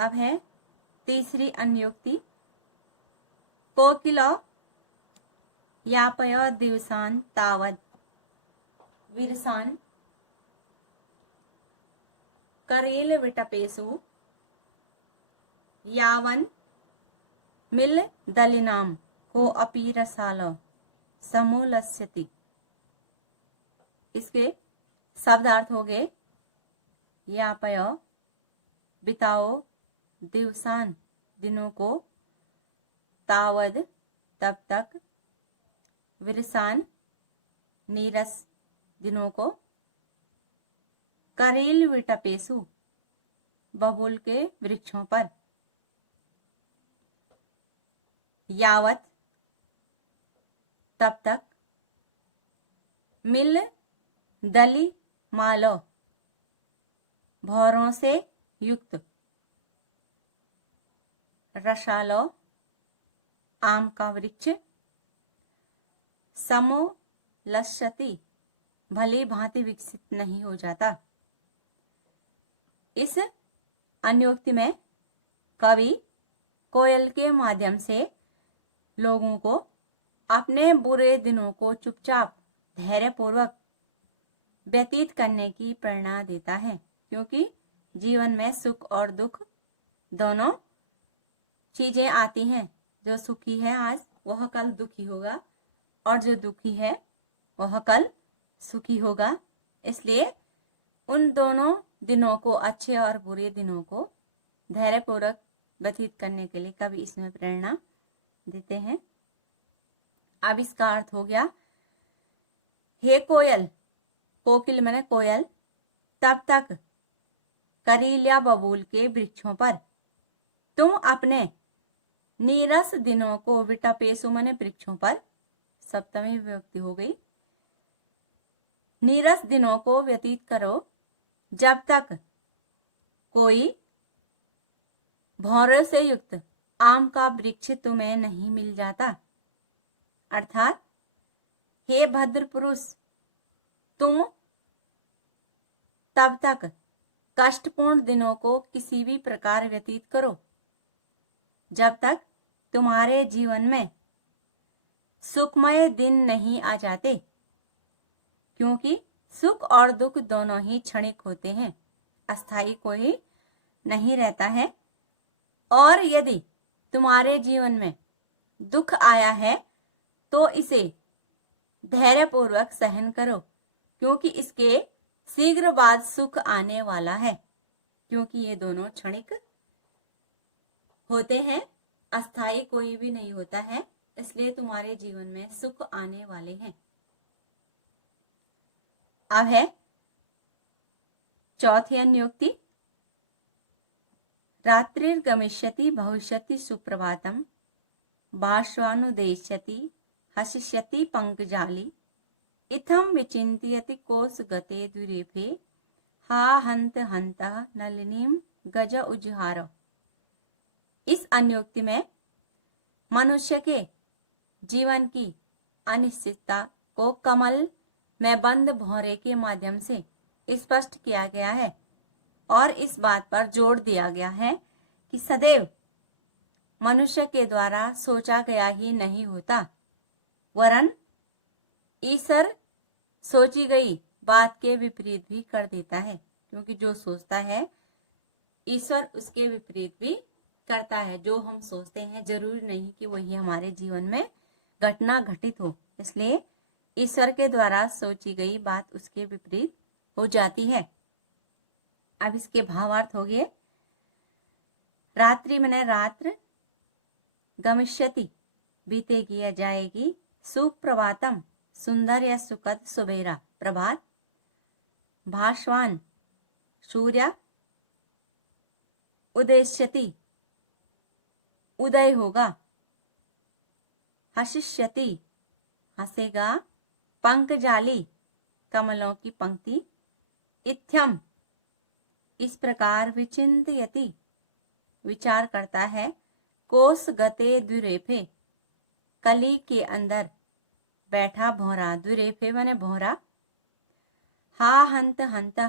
अब है तीसरी अन्योक्ति। कोकिलो यापय दिवसान तावद विरसान करेल विटपेसु यावन मिल दलिनाम को अपी रसाल समूलस्यति। इसके शब्दार्थ हो गए यापय बिताओ, दिवसान दिनों को, तावद तब तक, विरसान नीरस दिनों को, करेल विटपेसु बबूल के वृक्षों पर, यावत तब तक, मिल दली मालो भौरों से युक्त, रसालो आम का वृक्ष, समो लस्यति भली भांति विकसित नहीं हो जाता। इस अन्योक्ति में कवि कोयल के माध्यम से लोगों को अपने बुरे दिनों को चुपचाप धैर्यपूर्वक व्यतीत करने की प्रेरणा देता है, क्योंकि जीवन में सुख और दुख दोनों चीजें आती हैं। जो सुखी है आज वह कल दुखी होगा और जो दुखी है वह कल सुखी होगा। इसलिए उन दोनों दिनों को, अच्छे और बुरे दिनों को धैर्यपूर्वक व्यतीत करने के लिए कवि इसमें प्रेरणा देते हैं। अब इसका अर्थ हो गया, हे कोयल, कोकिल मैंने कोयल, तब तक करीलिया बबूल के वृक्षों पर तुम अपने नीरस दिनों को, विटपेसु मैंने वृक्षों पर, सप्तमी विभक्ति हो गई, नीरस दिनों को व्यतीत करो जब तक कोई भौरों से युक्त आम का वृक्ष तुम्हें नहीं मिल जाता। अर्थात हे भद्र पुरुष, तुम तब तक कष्टपूर्ण दिनों को किसी भी प्रकार व्यतीत करो जब तक तुम्हारे जीवन में सुखमय दिन नहीं आ जाते, क्योंकि सुख और दुख दोनों ही क्षणिक होते हैं, अस्थायी कोई नहीं रहता है। और यदि तुम्हारे जीवन में दुख आया है तो इसे धैर्यपूर्वक सहन करो, क्योंकि इसके शीघ्र बाद सुख आने वाला है, क्योंकि ये दोनों क्षणिक होते हैं, अस्थायी कोई भी नहीं होता है। इसलिए तुम्हारे जीवन में सुख आने वाले हैं। अब है चौथी अन्योक्ति। रात्रिर्गमिष्यति भविष्यति सुप्रभातम बाष्वानुदेश्यति हसिष्यति पंकजाली इत्थं विचिन्तयति कोस गते दुरेफे हा हंत हंता नलिनीम गज उजहार। इस अन्योक्ति में मनुष्य के जीवन की अनिश्चितता को कमल में बंद भौरे के माध्यम से स्पष्ट किया गया है और इस बात पर जोर दिया गया है कि सदैव मनुष्य के द्वारा सोचा गया ही नहीं होता, वरन ईश्वर सोची गई बात के विपरीत भी कर देता है, क्योंकि जो सोचता है ईश्वर उसके विपरीत भी करता है। जो हम सोचते हैं जरूरी नहीं कि वही हमारे जीवन में घटना घटित हो, इसलिए ईश्वर के द्वारा सोची गई बात उसके विपरीत हो जाती है। अब इसके भावार्थ हो गए, रात्रि मैंने रात्र, गमिष्यति बीतेगी या जाएगी, सुप्रभातम सुंदर या सुखद सुबेरा प्रभात, भास्वान सूर्य, उदेश्यति उदय होगा, हसिष्यति हंसेगा, पंकजाली कमलों की पंक्ति, इत्थम इस प्रकार, विचिन्तयति विचार करता है, कोस गते द्विरेफे कली के अंदर बैठा भौरा, द्विरेफे माने भौरा, हा हंत हंत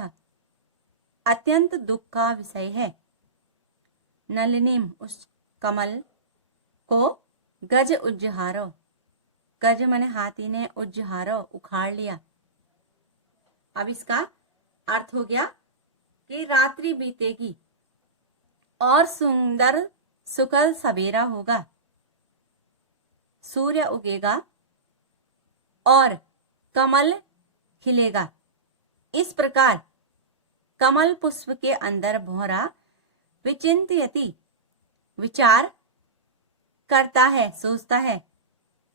अत्यंत दुख का विषय है, नलिनीम उस कमल को, गज उज्जहारो, गज माने हाथी ने, उज्जहारो उखाड़ लिया। अब इसका अर्थ हो गया कि रात्रि बीतेगी और सुंदर सुकल सवेरा होगा, सूर्य उगेगा और कमल खिलेगा। इस प्रकार कमल पुष्प के अंदर भौरा विचिंतयति विचार करता है, सोचता है,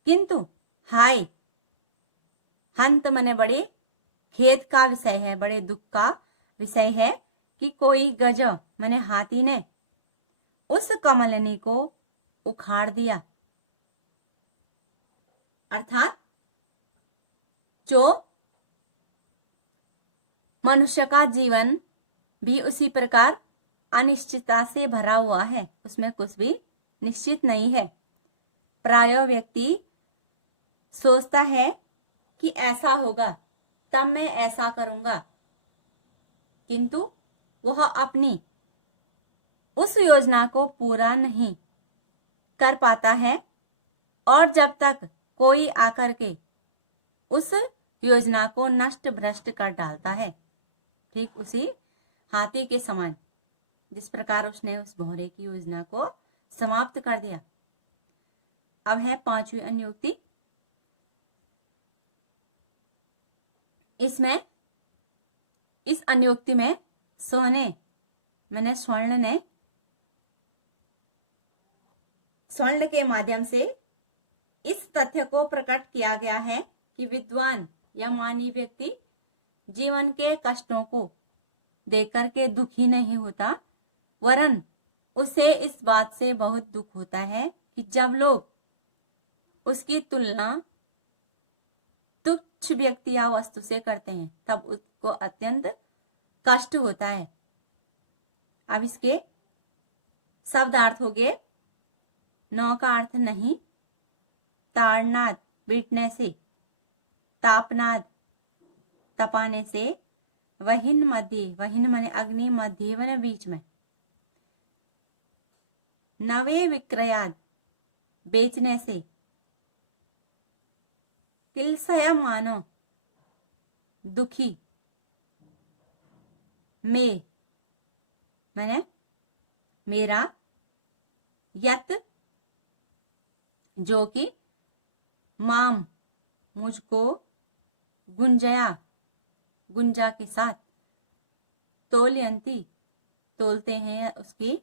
किंतु हाय, हंत मने बड़े खेद का विषय है, बड़े दुख का विषय है कि कोई गज मने हाथी ने उस कमलनी को उखाड़ दिया। अर्थात जो मनुष्य का जीवन भी उसी प्रकार अनिश्चितता से भरा हुआ है, उसमें कुछ भी निश्चित नहीं है। प्राय व्यक्ति सोचता है कि ऐसा होगा तब मैं ऐसा करूंगा, किंतु वह अपनी उस योजना को पूरा नहीं कर पाता है और जब तक कोई आकर के उस योजना को नष्ट भ्रष्ट कर डालता है, ठीक उसी हाथी के समान जिस प्रकार उसने उस भौरे की योजना को समाप्त कर दिया। अब है 5वीं अन्योक्ति। इसमें इस अन्योक्ति में सोने मैंने स्वर्ण के माध्यम से इस तथ्य को प्रकट किया गया है कि विद्वान या मानी व्यक्ति जीवन के कष्टों को देख करके दुखी नहीं होता, वरन उसे इस बात से बहुत दुख होता है कि जब लोग उसकी तुलना तुच्छ व्यक्ति या वस्तु से करते हैं तब उसको अत्यंत कष्ट होता है। अब इसके शब्दार्थ हो गए। नौ का अर्थ नहीं, ताड़नाद पीटने से, तापनाद तपाने से, वहिन मध्य, वहिन माने अग्नि, मध्य माने बीच में, नवे विक्रयाद बेचने से, किलसय मानो दुखी, में मैंने मेरा, यत जो कि, माम मुझको, गुंजया गुंजा के साथ, तोलयंती तोलते हैं, उसकी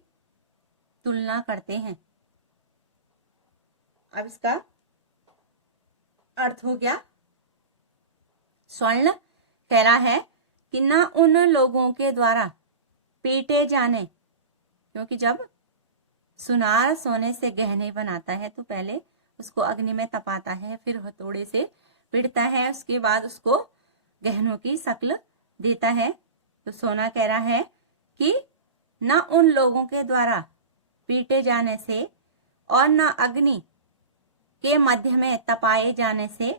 तुलना करते हैं। अब इसका अर्थ हो गया। स्वर्ण कह रहा है कि न उन लोगों के द्वारा पीटे जाने, क्योंकि जब सुनार सोने से गहने बनाता है तो पहले उसको अग्नि में तपाता है, फिर हथौड़े से पीटता है, उसके बाद उसको गहनों की शक्ल देता है। तो सोना कह रहा है कि न उन लोगों के द्वारा पीटे जाने से और न अग्नि के मध्य में तपाए जाने से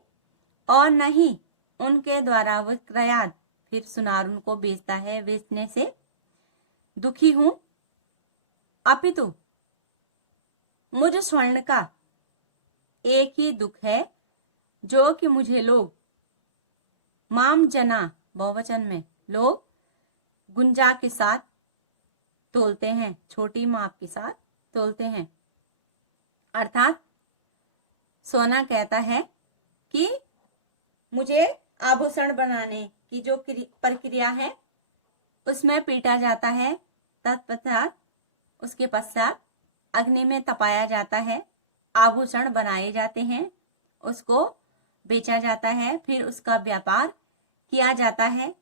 और न ही उनके द्वारा विक्रयाद, फिर सुनार उनको बेचता है, बेचने से दुखी हूं, अपितु मुझ स्वर्ण का एक ही दुख है, जो कि मुझे लोग माम जना, बहुवचन में लोग गुंजा के साथ तोलते हैं, छोटी माप के साथ तोलते हैं। अर्थात सोना कहता है कि मुझे आभूषण बनाने की जो प्रक्रिया है उसमें पीटा जाता है, तत्पश्चात उसके पश्चात अग्नि में तपाया जाता है, आभूषण बनाए जाते हैं, उसको बेचा जाता है, फिर उसका व्यापार किया जाता है।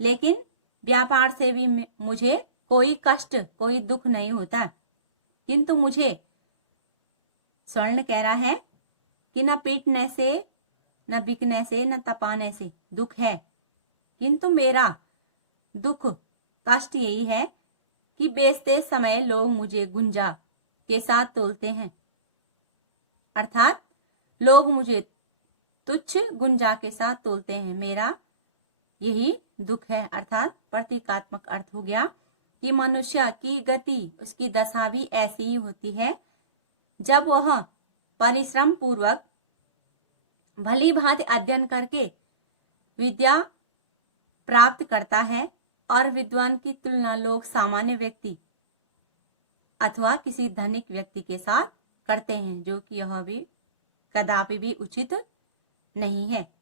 लेकिन व्यापार से भी मुझे कोई कष्ट, कोई दुख नहीं होता, किंतु मुझे स्वर्ण कह रहा है कि न पीटने से, न बिकने से, न तपाने से दुख है, किंतु मेरा दुख कष्ट यही है कि बेचते समय लोग मुझे गुंजा के साथ तोलते हैं। अर्थात लोग मुझे तुच्छ गुंजा के साथ तोलते हैं, मेरा यही दुख है। अर्थात प्रतीकात्मक अर्थ हो गया कि मनुष्य की गति, उसकी दशा भी ऐसी ही होती है जब वह परिश्रम पूर्वक भली भांति अध्ययन करके विद्या प्राप्त करता है और विद्वान की तुलना लोग सामान्य व्यक्ति अथवा किसी धनिक व्यक्ति के साथ करते हैं, जो कि यह भी कदापि भी उचित नहीं है।